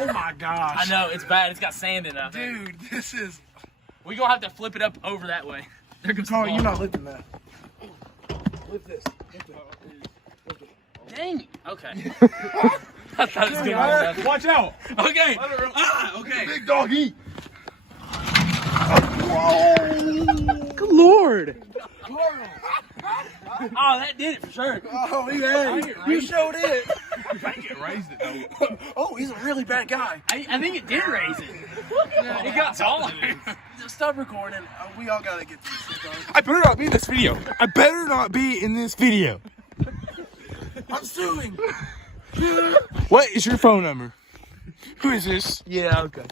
Oh my gosh. I know, it's bad. It's got sand in it. Dude, this is... We're going to have to flip it up over that way. There goes the Carl, ball. you're not lifting that. Lift this. Lift it. Dang. Okay. I thought it was going to Watch out. Okay. Okay. Big doggy. Whoa. Good Lord. Oh, that did it for sure. Oh, yeah. You showed it. I get raised it though. Oh, he's a really bad guy. I think it did raise it. It got taller. Just stop recording. We all gotta get this done. I better not be in this video. I better not be in this video. I'm suing. What is your phone number? Who is this? Yeah, okay.